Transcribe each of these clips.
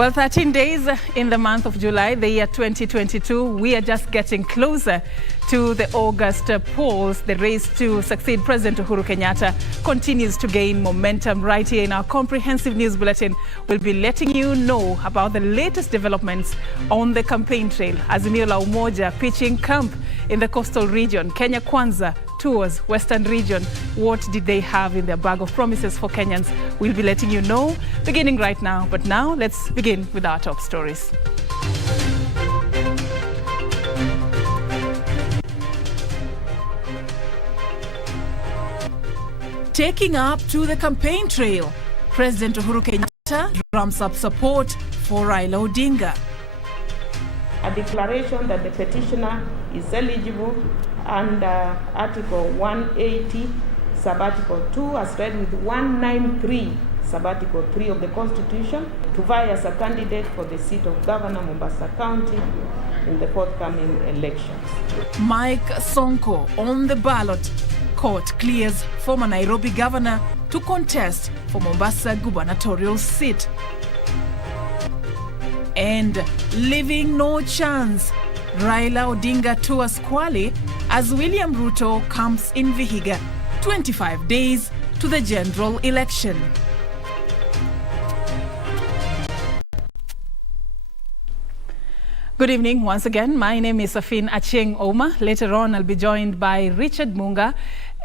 Well, 13 days in the month of July, the year 2022, we are just getting closer to the August polls. The race to succeed President Uhuru Kenyatta continues to gain momentum. Right here in our comprehensive news bulletin, we'll be letting you know about the latest developments on the campaign trail. Azimio la Umoja pitching camp in the coastal region. Kenya Kwanza tours Western region. What did they have in their bag of promises for Kenyans? We'll be letting you know beginning right now. But now let's begin with our top stories. Taking up to the campaign trail, President Uhuru Kenyatta drums up support for Raila Odinga. A declaration that the petitioner is eligible under Article 180, Sabbatical 2, as read with 193, Sabbatical 3 of the Constitution, to vie as a candidate for the seat of Governor Mombasa County in the forthcoming elections. Mike Sonko on the ballot. Court clears former Nairobi governor to contest for Mombasa gubernatorial seat. And leaving no chance, Raila Odinga tours Kwale as William Ruto comes in Vihiga. 25 days to the general election. Good evening once again. My name is Serfine Achieng. Later on, I'll be joined by Richard Munga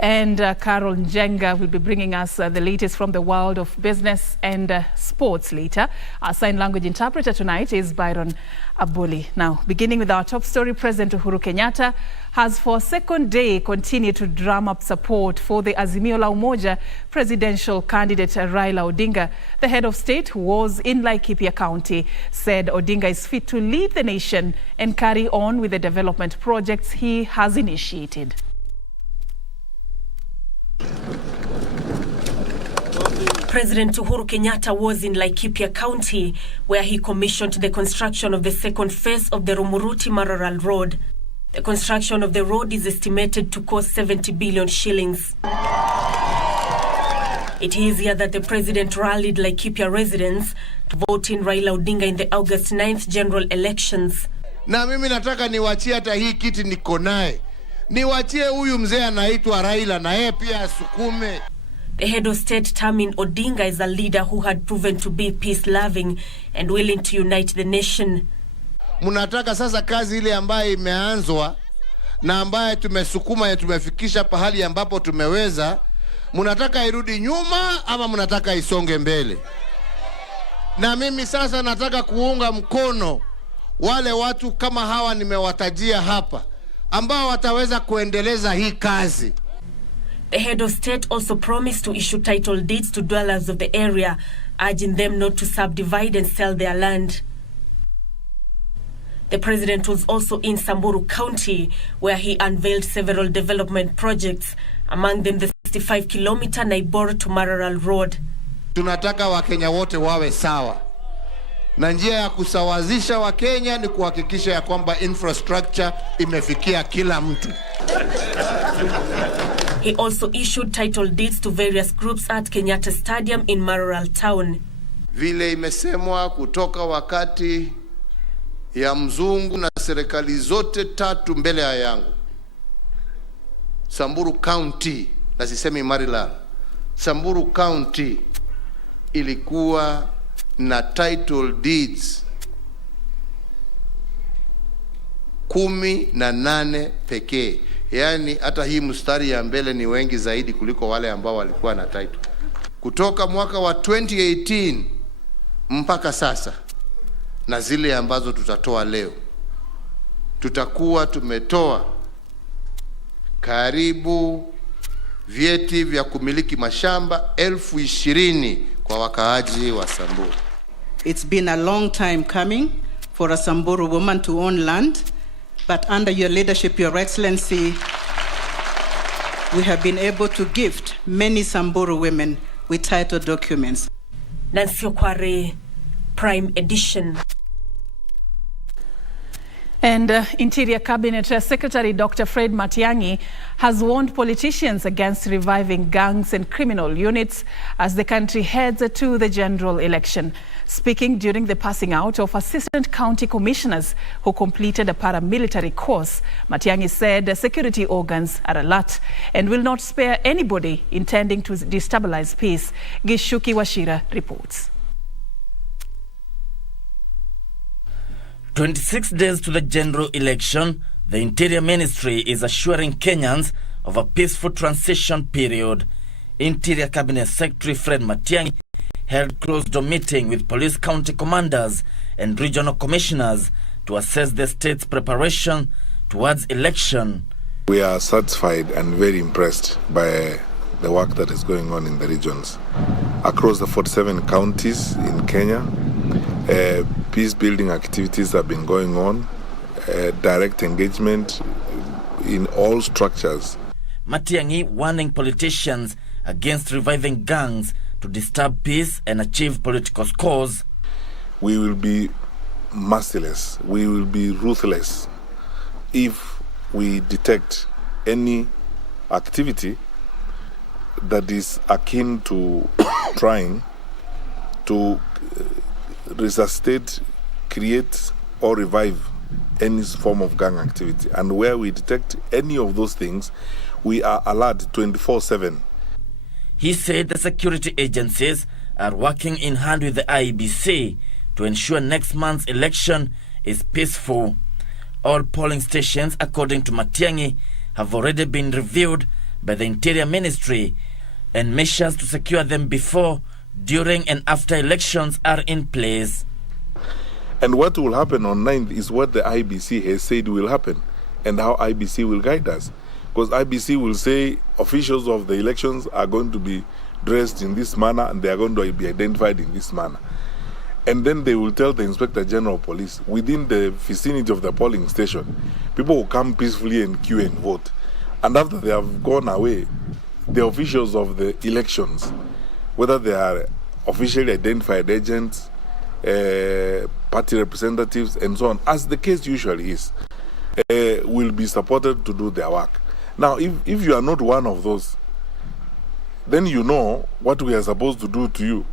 and Carol Njenga will be bringing us the latest from the world of business and sports later. Our sign language interpreter tonight is Byron Abuli. Now, beginning with our top story, President Uhuru Kenyatta has for a second day continued to drum up support for the Azimio la Umoja presidential candidate Raila Odinga. The head of state, who was in Laikipia County, said Odinga is fit to lead the nation and carry on with the development projects he has initiated. President Uhuru Kenyatta was in Laikipia County, where he commissioned the construction of the second phase of the Rumuruti-Maralal Road. The construction of the road is estimated to cost 70 billion shillings. It is here that the president rallied Laikipia residents to vote in Raila Odinga in the August 9th general elections. Na mimi nataka niwachie hata hii kiti niko naye. Niwachie huyu mzee anaitwa Raila na yeye pia asukume. The head of state termed Odinga is a leader who had proven to be peace-loving and willing to unite the nation. Munataka sasa kazi ile ambayo imeanzwa na ambayo tumesukuma na tumefikisha pahali ambapo tumeweza, munataka irudi nyuma ama munataka isonge mbele? Na mimi sasa nataka kuunga mkono wale watu kama hawa nimewatajia hapa ambao wataweza kuendeleza hii kazi. The head of state also promised to issue title deeds to dwellers of the area, urging them not to subdivide and sell their land. The president was also in Samburu County, where he unveiled several development projects, among them the 65-kilometer Naibor to Maralal Road. Tunataka Wakenya wote wawe sawa. Na njia ya kusawazisha Wakenya ni kuhakikisha ya kwamba infrastructure imefikia kila mtu. He also issued title deeds to various groups at Kenyatta Stadium in Maralal Town. Vile imesemwa kutoka wakati ya mzungu na serikali zote tatu mbele ya yangu. Samburu County, na sisemi Maralal. Samburu County ilikuwa na title deeds 18 pekee. Yani hata hii mstari ya mbele ni wengi zaidi kuliko wale ambao walikuwa na title. Kutoka mwaka wa 2018 mpaka sasa na zile ambazo tutatoa leo, tutakuwa tumetoa karibu vyeti vya kumiliki mashamba 20,000 kwa wakaaji wa Samburu. It's been a long time coming for a Samburu woman to own land, but under your leadership, Your Excellency, we have been able to gift many Samburu women with title documents. Nancy Okware, Prime Edition. And Interior Cabinet Secretary Dr. Fred Matiang'i has warned politicians against reviving gangs and criminal units as the country heads to the general election. Speaking during the passing out of assistant county commissioners who completed a paramilitary course, Matiang'i said security organs are alert and will not spare anybody intending to destabilize peace. Gishuki Washira reports. 26 days to the general election, the Interior Ministry is assuring Kenyans of a peaceful transition period. Interior Cabinet Secretary Fred Matiang'i held closed-door meeting with police county commanders and regional commissioners to assess the state's preparation towards election. We are satisfied and very impressed by the work that is going on in the regions. Across the 47 counties in Kenya, peace-building activities have been going on, direct engagement in all structures. Matiang'i warning politicians against reviving gangs to disturb peace and achieve political scores. We will be merciless, we will be ruthless if we detect any activity that is akin to trying to resuscitate, create or revive any form of gang activity. And where we detect any of those things, we are alert 24/7. He said the security agencies are working in hand with the IEBC to ensure next month's election is peaceful. All polling stations, according to Matiang'i, have already been reviewed by the Interior Ministry, and measures to secure them before, during and after elections are in place. And what will happen on 9th is what the IEBC has said will happen and how IEBC will guide us. Because IEBC will say officials of the elections are going to be dressed in this manner and they are going to be identified in this manner. And then they will tell the Inspector General of Police within the vicinity of the polling station, people will come peacefully and queue and vote. And after they have gone away, the officials of the elections, whether they are officially identified agents, party representatives, and so on, as the case usually is, will be supported to do their work. Now, if you are not one of those, then you know what we are supposed to do to you,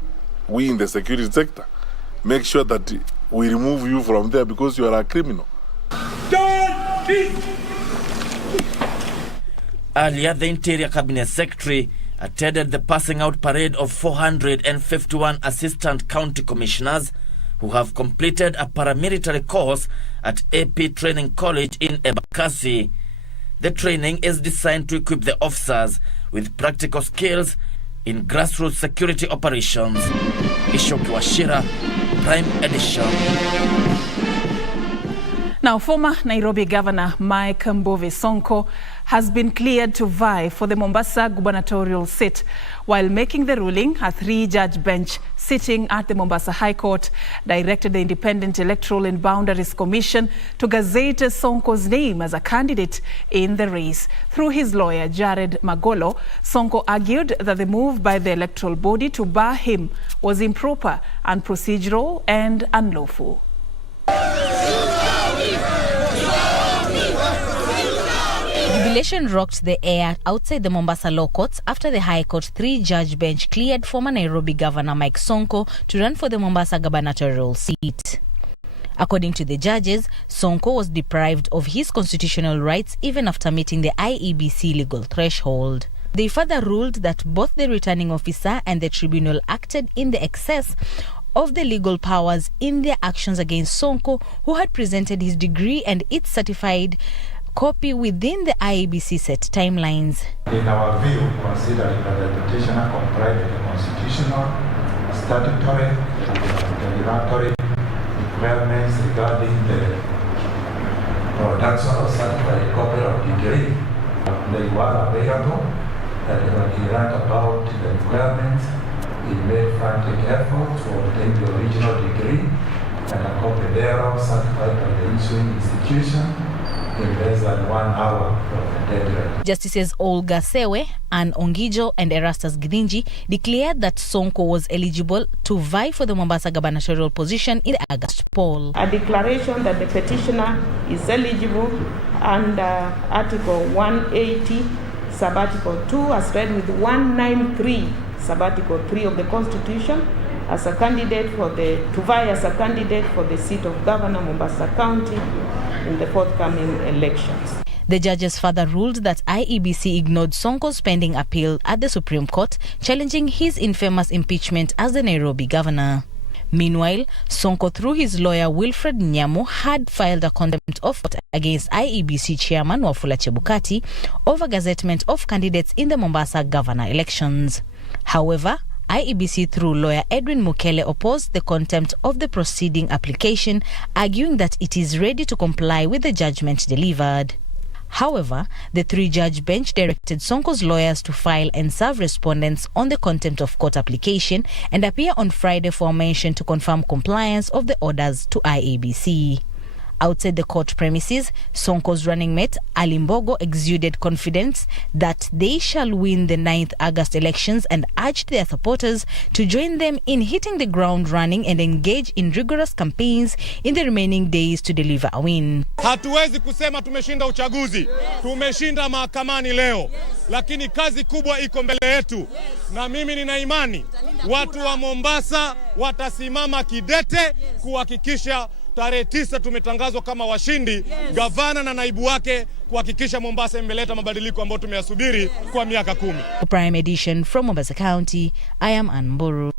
we in the security sector. Make sure that we remove you from there because you are a criminal. Earlier, the Interior Cabinet Secretary attended the passing out parade of 451 assistant county commissioners who have completed a paramilitary course at AP Training College in Embakasi. The training is designed to equip the officers with practical skills in grassroots security operations. Ishoki Washira, Prime Edition. Now, former Nairobi Governor Mike Mbowe Sonko has been cleared to vie for the Mombasa gubernatorial seat. While making the ruling, a 3-judge bench sitting at the Mombasa High Court directed the Independent Electoral and Boundaries Commission to gazette Sonko's name as a candidate in the race. Through his lawyer, Jared Magolo, Sonko argued that the move by the electoral body to bar him was improper, unprocedural and unlawful. Jubilation rocked the air outside the Mombasa law courts after the High Court 3-judge bench cleared former Nairobi Governor Mike Sonko to run for the Mombasa gubernatorial seat. According to the judges, Sonko was deprived of his constitutional rights even after meeting the IEBC legal threshold. They further ruled that both the returning officer and the tribunal acted in the excess of the legal powers in their actions against Sonko, who had presented his degree and its certified copy within the IEBC set timelines. In our view, considering that the petitioner complied with the constitutional, statutory, and regulatory requirements regarding the production of certified copy of degree, they were available, that when he learned about the requirements, he made frantic effort to obtain the original degree and a copy thereof certified by the issuing institution. in less than 1 hour from the deadline. Justices Olga Sewe, Anne Ongijo and Erastus Githinji declared that Sonko was eligible to vie for the Mombasa gubernatorial position in the August poll. A declaration that the petitioner is eligible under Article 180, Sabbatical 2, as read with 193, Sabbatical 3 of the Constitution, as a candidate to vie as a candidate for the seat of Governor Mombasa County in the forthcoming elections. The judges further ruled that IEBC ignored Sonko's pending appeal at the Supreme Court, challenging his infamous impeachment as the Nairobi governor. Meanwhile, Sonko, through his lawyer Wilfred Nyamu, had filed a contempt of court against IEBC chairman Wafula Chebukati over gazettement of candidates in the Mombasa governor elections. However, IEBC through lawyer Edwin Mukele opposed the contempt of the proceeding application, arguing that it is ready to comply with the judgment delivered. However, the three-judge bench directed Sonko's lawyers to file and serve respondents on the contempt of court application and appear on Friday for a mention to confirm compliance of the orders to IEBC. Outside the court premises, Sonko's running mate Ali Mbogo exuded confidence that they shall win the 9th August elections and urged their supporters to join them in hitting the ground running and engage in rigorous campaigns in the remaining days to deliver a win. Hatuwezi kusema tumeshinda uchaguzi, tumeshinda mahakamani leo, lakini kazi kubwa iko mbele yetu. Na mimi nina imani watu wa Mombasa watasimama kidete kuhakikisha tarehe 9 tumetangazwa kama washindi, gavana na naibu wake, kuhakikisha Mombasa imeleta mabadiliko ambayo tumeyasubiri kwa miaka 10. Prime edition from Mombasa County, I am Anburu.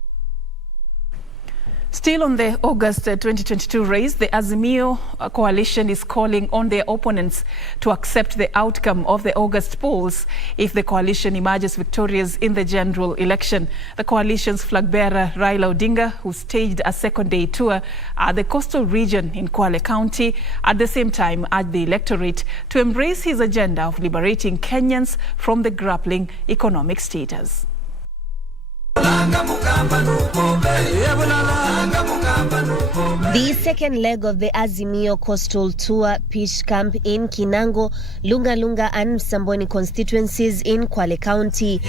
Still on the August 2022 race, the Azimio coalition is calling on their opponents to accept the outcome of the August polls if the coalition emerges victorious in the general election. The coalition's flag bearer Raila Odinga, who staged a second-day tour at the coastal region in Kwale County, at the same time urged the electorate to embrace his agenda of liberating Kenyans from the grappling economic status. The second leg of the Azimio coastal tour pitched camp in Kinango, Lunga Lunga and Samboni constituencies in Kwale County.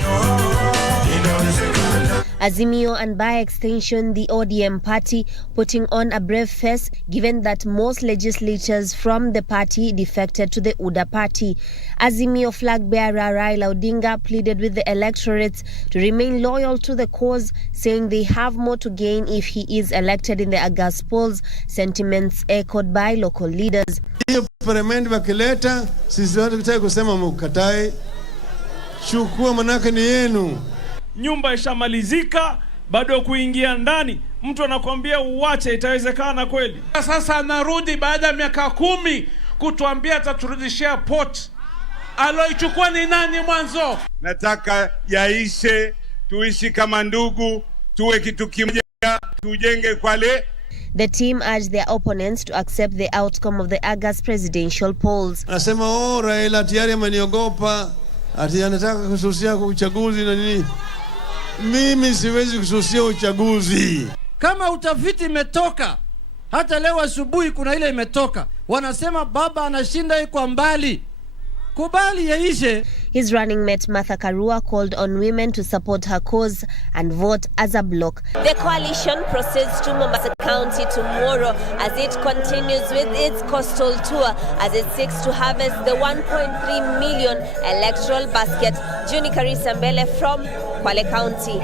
Azimio and by extension the ODM party putting on a brave face given that most legislators from the party defected to the UDA party. Azimio flag bearer Raila Odinga pleaded with the electorates to remain loyal to the cause, saying they have more to gain if he is elected in the August polls, sentiments echoed by local leaders. Parliament wakileta sisi watu tutaki kusema mukatae, chukua manake ni yenu. Nyumba ishamalizika, bado kuingia ndani mtu anakuambia uache, itawezekana kweli? Sasa anarudi baada ya miaka 10 kutuambia ataturudishia port. Aloichukua ni nani mwanzo? Nataka yaishe, tuishi kama ndugu, tuwe kitu kimoja, tujenge Kwale. The team urged their opponents to accept the outcome of the August presidential polls. Anasema Raila tayari ameniogopa, ati anataka kususia uchaguzi na nini. Mimi siwezi kususia uchaguzi. Kama utafiti imetoka, hata leo asubuhi kuna ile imetoka, wanasema baba anashinda kwa mbali. Kubali yaishe. His running mate Martha Karua called on women to support her cause and vote as a bloc. The coalition proceeds to Mombasa County tomorrow as it continues with its coastal tour as it seeks to harvest the 1.3 million electoral basket. Juni Karisa Mbele from Kwale County.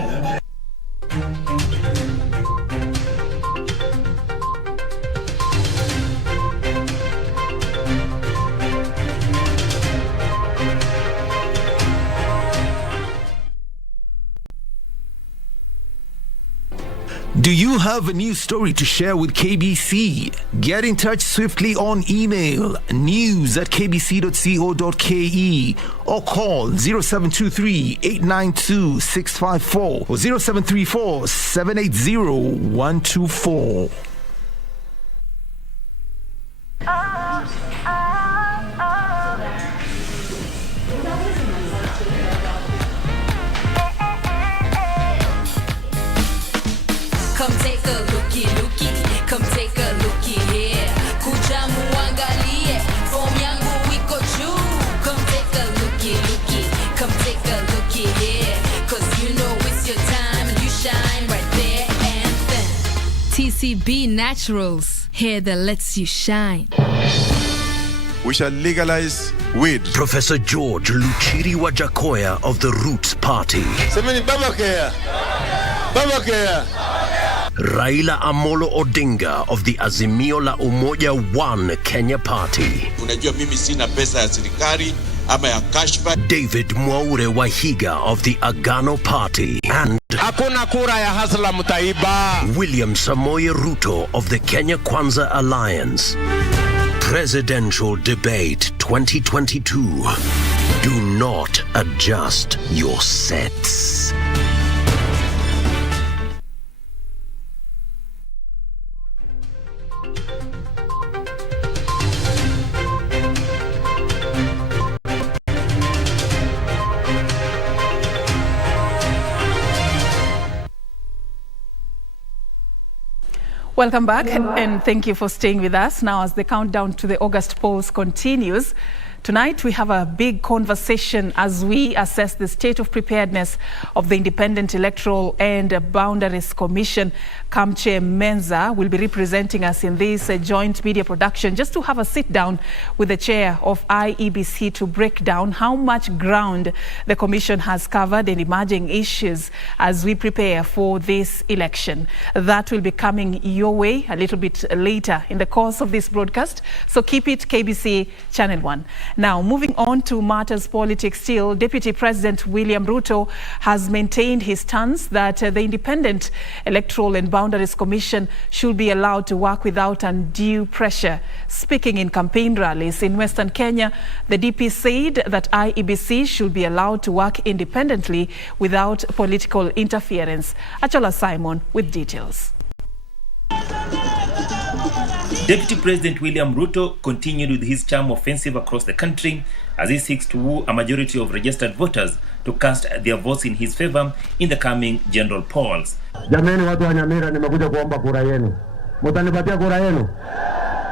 Do you have a news story to share with KBC? Get in touch swiftly on email news@kbc.co.ke or call 0723-892-654 or 0734-780-124. Come take a looky, come take a looky here. Kuja muangalie, form yangu it here. Cause you know it's your time and you shine right there and then. TCB Naturals, hair that lets you shine. We shall legalize weed. Professor George Luchiri Wajakoya of the Roots Party. Semeni Babakea. Babakea. Raila Amolo Odinga of the Azimio la Umoja One Kenya Party. Unajua mimi sina pesa ya serikali ama ya kashfa. David Mwaure Wahiga of the Agano Party. And hakuna kura ya hasla mtaiba. William Samoei Ruto of the Kenya Kwanza Alliance. Presidential Debate 2022. Do not adjust your sets. Welcome back, and thank you for staying with us. Now, as the countdown to the August polls continues, tonight we have a big conversation as we assess the state of preparedness of the Independent Electoral and Boundaries Commission. Kamche Menza will be representing us in this joint media production just to have a sit down with the chair of IEBC to break down how much ground the commission has covered and emerging issues as we prepare for this election. That will be coming your way a little bit later in the course of this broadcast, so keep it KBC Channel 1. Now, moving on to matters politics still, Deputy President William Ruto has maintained his stance that the Independent Electoral and Boundaries Commission should be allowed to work without undue pressure. Speaking in campaign rallies in Western Kenya, the DP said that IEBC should be allowed to work independently without political interference. Achola Simon with details. Deputy President William Ruto continued with his charm offensive across the country as he seeks to woo a majority of registered voters to cast their votes in his favor in the coming general polls. Jameni watu wa Nyamira, nimekuja kuomba kura yenu. Mutanipatia kura yenu?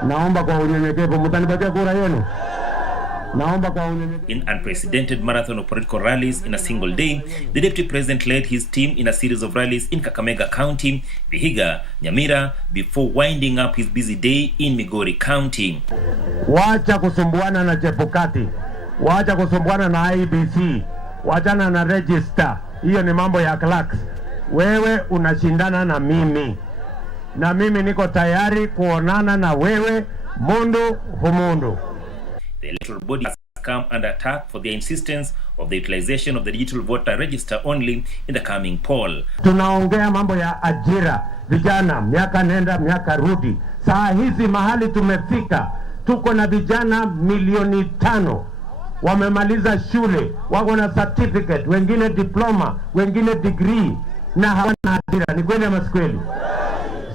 Naomba kwa unyenyekevu, mutanipatia kura yenu? In unprecedented marathon of political rallies in a single day, the Deputy President led his team in a series of rallies in Kakamega County, Vihiga, Nyamira, before winding up his busy day in Migori County. Wacha kusumbuana na Chebukati, wacha kusumbuana na IEBC, wachana na register. Hiyo ni mambo ya clerks. Wewe unashindana na mimi niko tayari kuonana na wewe mundu humundu. The electoral body has come under attack for their insistence of the utilization of the digital voter register only in the coming poll. Tunaongea mambo ya ajira, vijana, miaka nenda, miaka rudi. Saa hizi mahali tumefika, tuko na vijana 5,000,000. Wamemaliza shule, wako na certificate, wengine diploma, wengine degree, na hawana ajira. Ni kweli ama si kweli?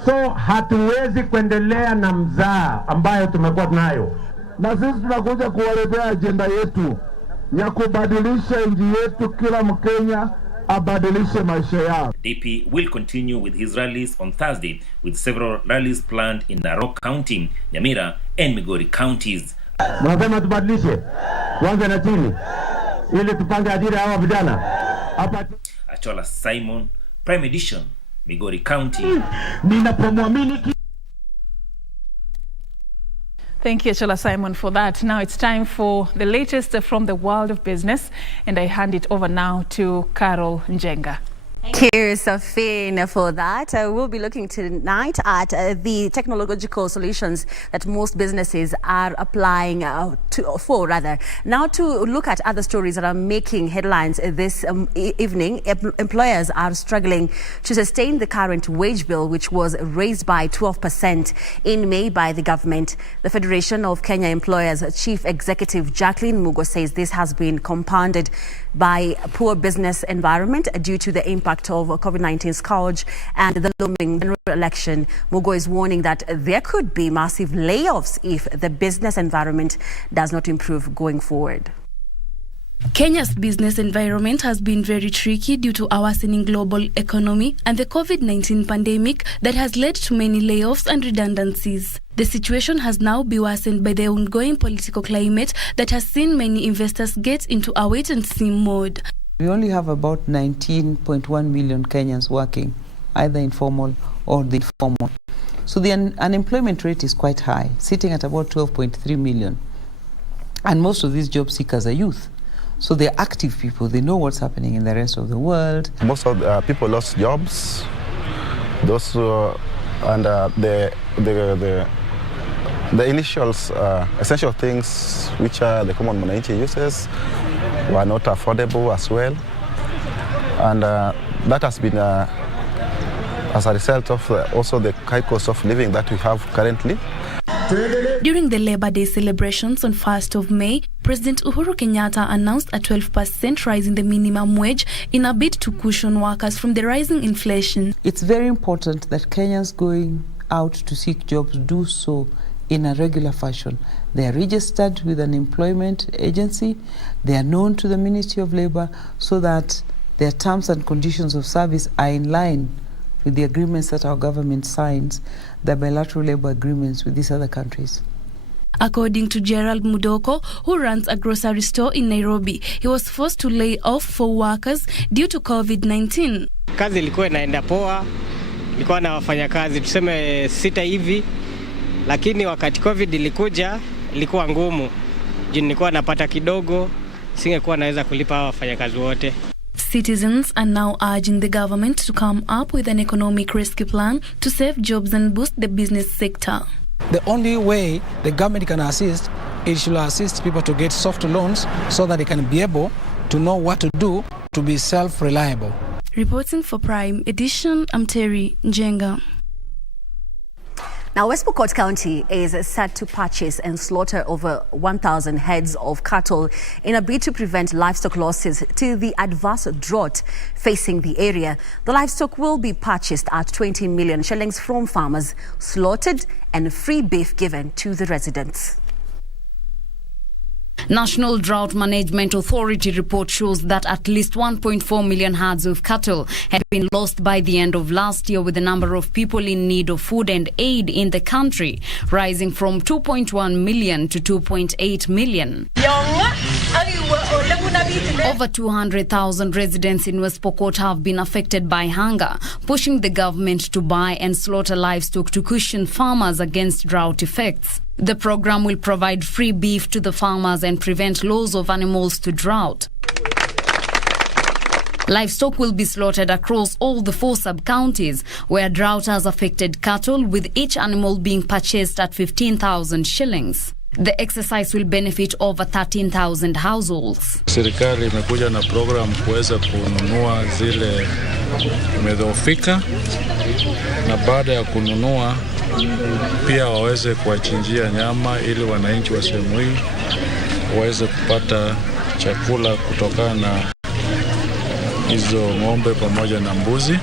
So hatuwezi kuendelea na mzaa ambayo tumekuwa nayo. Na sisi tunakuja kuwaletea agenda yetu ya kubadilisha nchi yetu, kila Mkenya abadilishe maisha yao. DP will continue with his rallies on Thursday with several rallies planned in Narok County, Nyamira and Migori counties. Mnasema tubadilishe, tuanze na chini ili tupange ajira hawa vijana. Achola Simon, Prime Edition, Migori County. Ninapomwamini. Thank you, Achola Simon, for that. Now it's time for the latest from the world of business, and I hand it over now to Carol Njenga. Thank you, Serfine, for that. We'll be looking tonight at the technological solutions that most businesses are applying now to look at other stories that are making headlines this evening. Employers are struggling to sustain the current wage bill, which was raised by 12% in May by the government. The Federation of Kenya Employers Chief Executive Jacqueline Mugo says this has been compounded by a poor business environment due to the impact of COVID-19 scourge and the looming general election. Mugo is warning that there could be massive layoffs if the business environment does not improve going forward. Kenya's business environment has been very tricky due to a worsening global economy and the COVID-19 pandemic that has led to many layoffs and redundancies. The situation has now been worsened by the ongoing political climate that has seen many investors get into a wait-and-see mode. We only have about 19.1 million Kenyans working, either informal or the informal. So the unemployment rate is quite high, sitting at about 12.3 million. And most of these job seekers are youth. So they're active people. They know what's happening in the rest of the world. Most of the people lost jobs. Those and the initial essential things which are the common mwananchi uses were not affordable as well. And that has been as a result of also the high cost of living that we have currently. During the Labor Day celebrations on 1st of May, President Uhuru Kenyatta announced a 12% rise in the minimum wage in a bid to cushion workers from the rising inflation. It's very important that Kenyans going out to seek jobs do so in a regular fashion. They are registered with an employment agency. They are known to the Ministry of Labor so that their terms and conditions of service are in line with the agreements that our government signs, the bilateral labor agreements with these other countries. According to Gerald Mudoko, who runs a grocery store in Nairobi, he was forced to lay off 4 workers due to COVID-19. Kazi ilikuwa inaenda poa, ilikuwa na wafanyakazi tuseme 6 hivi, lakini wakati COVID ilikuja, ilikuwa ngumu. Nilikuwa napata kidogo, singekuwa naweza kulipa wafanyakazi wote. Citizens are now urging the government to come up with an economic rescue plan to save jobs and boost the business sector. The only way the government can assist, it should assist people to get soft loans so that they can be able to know what to do to be self-reliable. Reporting for Prime Edition, I'm Terry Njenga. Now, West Pokot County is set to purchase and slaughter over 1,000 heads of cattle in a bid to prevent livestock losses to the adverse drought facing the area. The livestock will be purchased at 20 million shillings from farmers, slaughtered, and free beef given to the residents. National Drought Management Authority report shows that at least 1.4 million herds of cattle had been lost by the end of last year, with the number of people in need of food and aid in the country rising from 2.1 million to 2.8 million. Over 200,000 residents in West Pokot have been affected by hunger, pushing the government to buy and slaughter livestock to cushion farmers against drought effects. The program will provide free beef to the farmers and prevent loss of animals to drought. Livestock will be slaughtered across all the 4 sub-counties where drought has affected cattle, with each animal being purchased at 15,000 shillings. The exercise will benefit over 13,000 households. Serikali imekuja na program kuweza kununua zile imedhoofika, na baada ya kununua pia waweze kuwachinjia nyama ili wananchi wa sehemu hii waweze kupata chakula kutokana na hizo ng'ombe pamoja na mbuzi.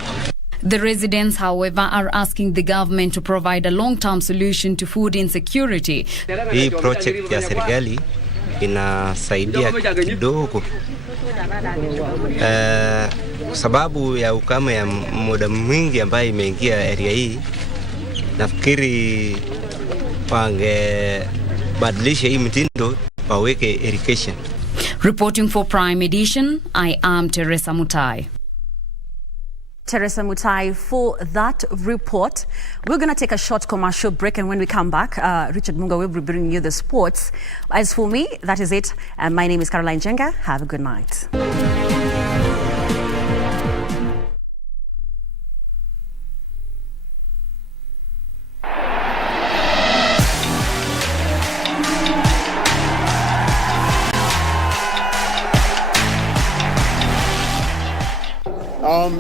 The residents, however, are asking the government to provide a long-term solution to food insecurity. Hii project ya serikali inasaidia kidogo sababu ya ukame ya muda mwingi ambayo imeingia area hii. Nafikiri wangebadilisha hii mtindo waweke irrigation. Reporting for Prime Edition, I am Teresa Mutai. Teresa Mutai for that report. We're going to take a short commercial break, and when we come back, Richard Munga will be bringing you the sports. As for me, that is it. My name is Caroline Jenga. Have a good night.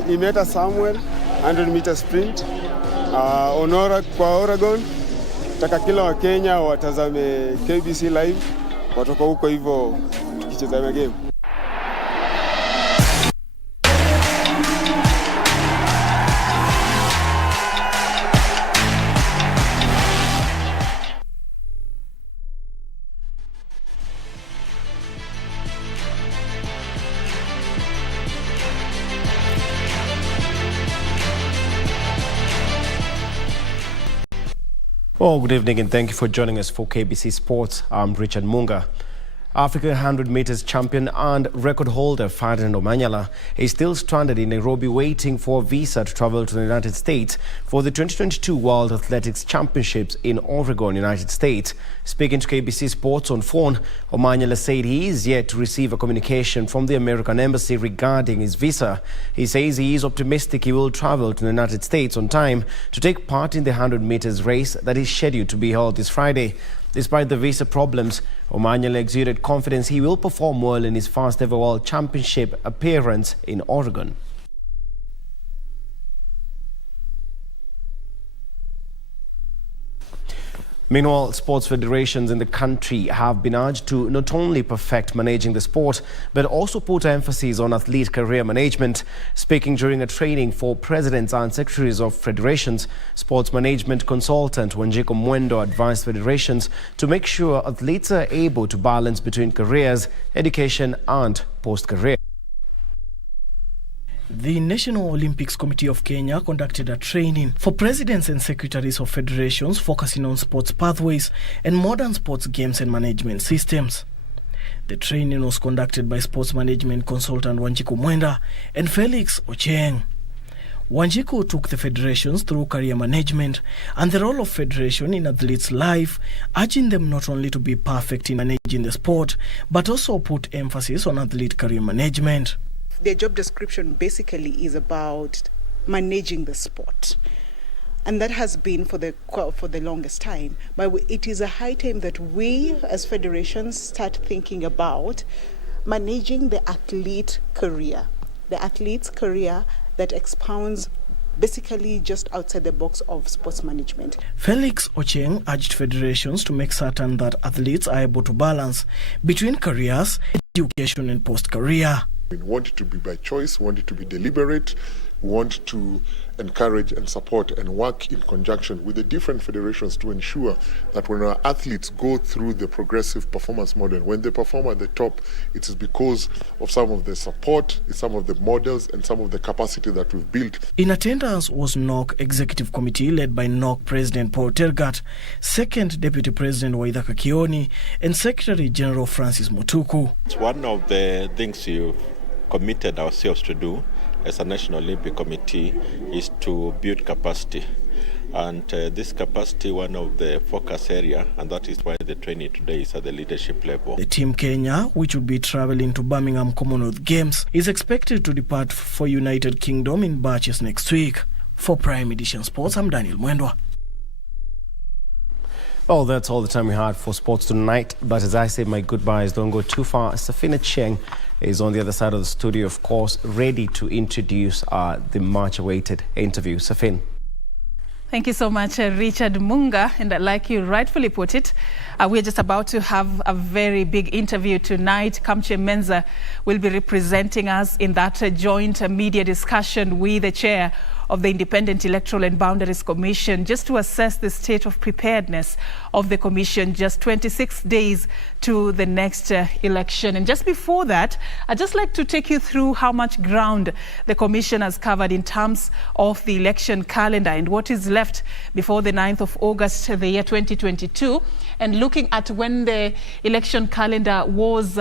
Imeta Samuel 100-meter sprint Onora kwa Oregon. Taka kila wa Kenya watazame KBC live, watoka huko hivyo tukicheza game. Well, good evening and thank you for joining us for KBC Sports. I'm Richard Munga. Africa 100 meters champion and record holder Ferdinand Omanyala is still stranded in Nairobi waiting for a visa to travel to the United States for the 2022 World Athletics Championships in Oregon, United States. Speaking to KBC Sports on phone, Omanyala said he is yet to receive a communication from the American Embassy regarding his visa. He says he is optimistic he will travel to the United States on time to take part in the 100 meters race that is scheduled to be held this Friday. Despite the visa problems, Omanyala exuded confidence he will perform well in his first ever World Championship appearance in Oregon. Meanwhile, sports federations in the country have been urged to not only perfect managing the sport, but also put emphasis on athlete career management. Speaking during a training for presidents and secretaries of federations, sports management consultant Wanjiku Mwendo advised federations to make sure athletes are able to balance between careers, education and post-career. The National Olympics Committee of Kenya conducted a training for presidents and secretaries of federations focusing on sports pathways and modern sports games and management systems. The training was conducted by sports management consultant Wanjiku Mwendo and Felix Achieng. Wanjiku took the federations through career management and the role of federation in athletes' life, urging them not only to be perfect in managing the sport, but also put emphasis on athlete career management. Their job description basically is about managing the sport. And that has been for the longest time. But it is a high time that we as federations start thinking about managing the athlete career. The athlete's career that expounds basically just outside the box of sports management. Felix Achieng urged federations to make certain that athletes are able to balance between careers, education and post-career. We want it to be by choice, we want it to be deliberate, we want to encourage and support and work in conjunction with the different federations to ensure that when our athletes go through the progressive performance model, when they perform at the top, it is because of some of the support, some of the models and some of the capacity that we've built. In attendance was NOC Executive Committee led by NOC President Paul Tergat, Second Deputy President Waithaka Kioni and Secretary General Francis Mutuku. It's one of the things you've committed ourselves to do as a National Olympic Committee is to build capacity. And this capacity, one of the focus area, and that is why the training today is at the leadership level. The Team Kenya, which will be traveling to Birmingham Commonwealth Games, is expected to depart for United Kingdom in batches next week. For Prime Edition Sports, I'm Daniel Mwendwa. Well, that's all the time we had for sports tonight. But as I say my goodbyes, don't go too far. Serfine Achieng is on the other side of the studio, of course, ready to introduce the much-awaited interview. Serfine. Thank you so much, Richard Munga. And like you rightfully put it, we're just about to have a very big interview tonight. Kamche Menza will be representing us in that joint media discussion with the chair of the Independent Electoral and Boundaries Commission, just to assess the state of preparedness of the Commission, just 26 days to the next election. And just before that, I'd just like to take you through how much ground the Commission has covered in terms of the election calendar and what is left before the 9th of August, the year 2022. And looking at when the election calendar was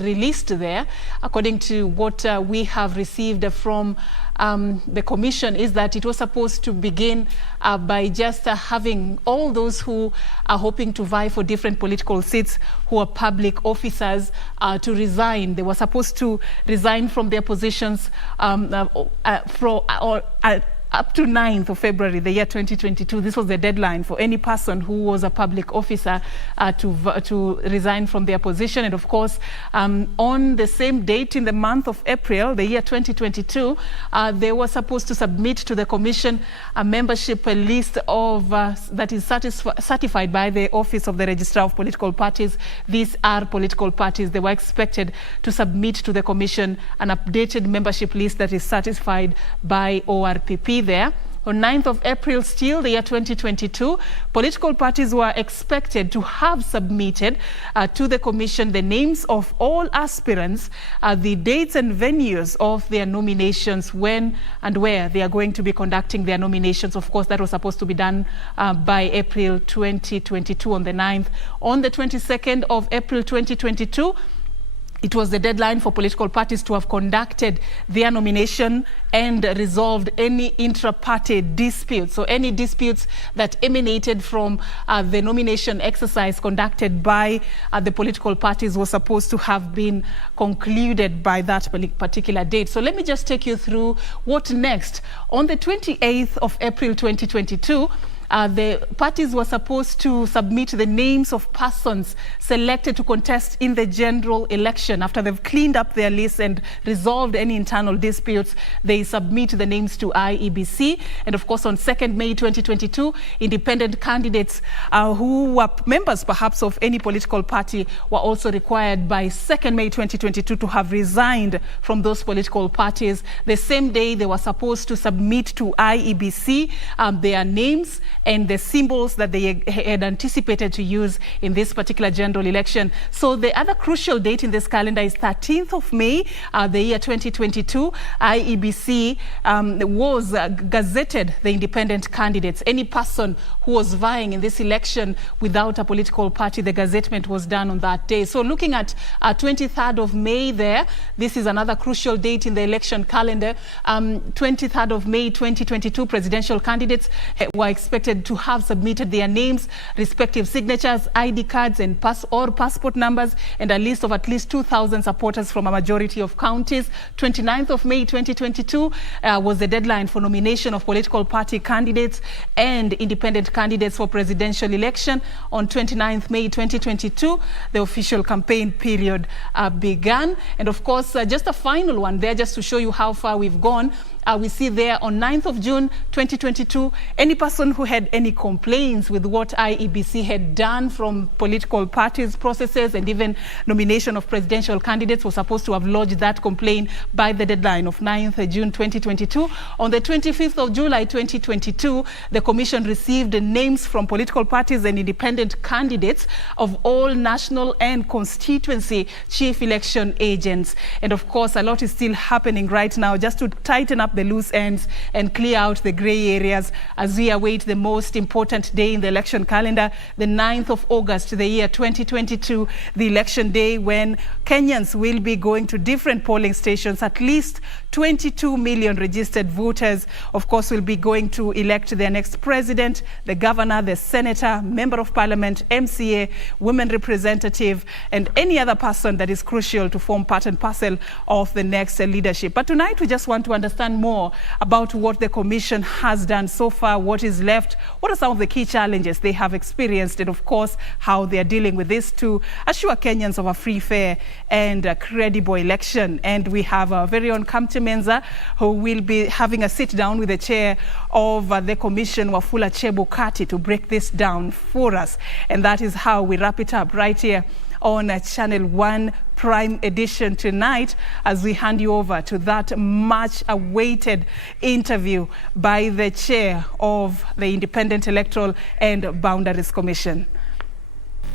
released there, according to what we have received from the Commission, is that it was supposed to begin by just having all those who are hoping to vie for different political seats who are public officers to resign. They were supposed to resign from their positions up to 9th of February, the year 2022. This was the deadline for any person who was a public officer to resign from their position. And of course, on the same date in the month of April, the year 2022, they were supposed to submit to the Commission a membership list of that is certified by the Office of the Registrar of Political Parties. These are political parties. They were expected to submit to the Commission an updated membership list that is certified by ORPP there. On 9th of April still, the year 2022, political parties were expected to have submitted to the Commission the names of all aspirants, the dates and venues of their nominations, when and where they are going to be conducting their nominations. Of course, that was supposed to be done by April 2022 on the 9th. On the 22nd of April 2022, it was the deadline for political parties to have conducted their nomination and resolved any intra-party disputes. So any disputes that emanated from the nomination exercise conducted by the political parties was supposed to have been concluded by that particular date. So let me just take you through what next. On the 28th of April 2022, the parties were supposed to submit the names of persons selected to contest in the general election. After they've cleaned up their list and resolved any internal disputes, they submit the names to IEBC. And of course, on 2nd May 2022, independent candidates who were members perhaps of any political party were also required by 2nd May 2022 to have resigned from those political parties. The same day, they were supposed to submit to IEBC their names and the symbols that they had anticipated to use in this particular general election. So the other crucial date in this calendar is 13th of May, the year 2022. IEBC was gazetted the independent candidates. Any person who was vying in this election without a political party, the gazettement was done on that day. So looking at 23rd of May there, this is another crucial date in the election calendar. 23rd of May 2022, presidential candidates were expected to have submitted their names, respective signatures, ID cards and passport numbers, and a list of at least 2,000 supporters from a majority of counties. 29th of May 2022 was the deadline for nomination of political party candidates and independent candidates for presidential election. On 29th May 2022, the official campaign period began. And of course, just a final one there, just to show you how far we've gone. We see there on 9th of June 2022, any person who had any complaints with what IEBC had done from political parties, processes, and even nomination of presidential candidates was supposed to have lodged that complaint by the deadline of 9th June 2022. On the 25th of July 2022, the Commission received the names from political parties and independent candidates of all national and constituency chief election agents. And of course, a lot is still happening right now just to tighten up the loose ends and clear out the grey areas as we await the most important day in the election calendar, the 9th of August, the year 2022, the election day when Kenyans will be going to different polling stations. At least 22 million registered voters, of course, will be going to elect their next president, the governor, the senator, member of parliament, MCA, women representative, and any other person that is crucial to form part and parcel of the next leadership. But tonight, we just want to understand more about what the Commission has done so far, what is left, what are some of the key challenges they have experienced, and of course, how they are dealing with this to assure Kenyans of a free, fair, and credible election. And we have our very own Kamte Menza, who will be having a sit down with the chair of the Commission, Wafula Chebukati, to break this down for us. And that is how we wrap it up right here on Channel 1 Prime Edition tonight, as we hand you over to that much awaited interview by the chair of the Independent Electoral and Boundaries Commission.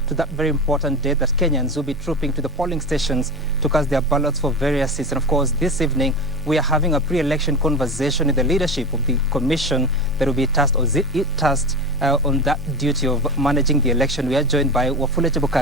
To that very important date that Kenyans will be trooping to the polling stations to cast their ballots for various seats. And of course, this evening, we are having a pre-election conversation with the leadership of the commission that will be tasked on that duty of managing the election. We are joined by Wafula Chebukati,